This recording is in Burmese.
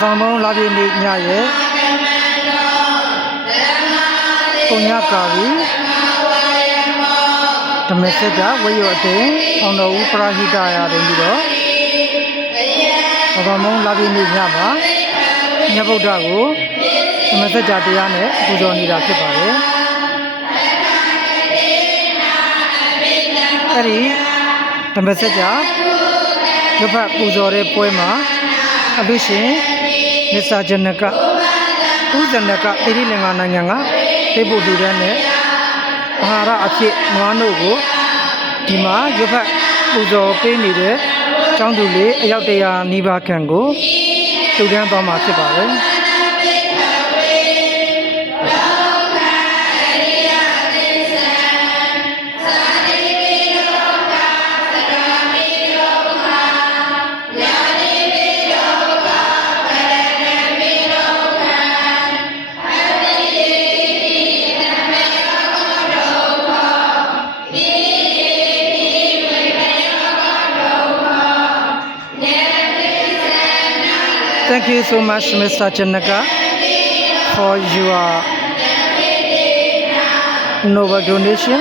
ဆောင်ပေါင်းလာပြည့်နေ့ညရဲ့ပုံညကာဝီဓမ္မစကြာဝိယအတင်အောင်တော်ဦးပရာဟိတရာတင်ပြီးတော့အဆောင်ပေါင်းလာပြည့်နေ့ညမှာမြတ်ဗုဒ္ဓကိုဓမ္မစကြာတရားနဲ့ပူဇော်နေတာဖြစ်ပါတယ်အဲ့ဒီဓမ္မစကြာရဖတ်ပူဇော်တဲ့ပွဲမှာအလူရှင် မစ္စတာဂျနကဥဇနကတိရိလင်္ကာနိုင်ငံကတေပုလူရန်နဲ့အာဟာရအဖြစ်နွားနို့ကိုဒီမှာရဖတ်ပူဇော်ပေးနေတဲ့ကျောင်းသူလေးအယောက်တရာနီးပါးခန့်ကိုတူတန်းသွားမှာဖြစ်ပါတယ် Thank you so much, Mr. Chanaka, for your noble donation.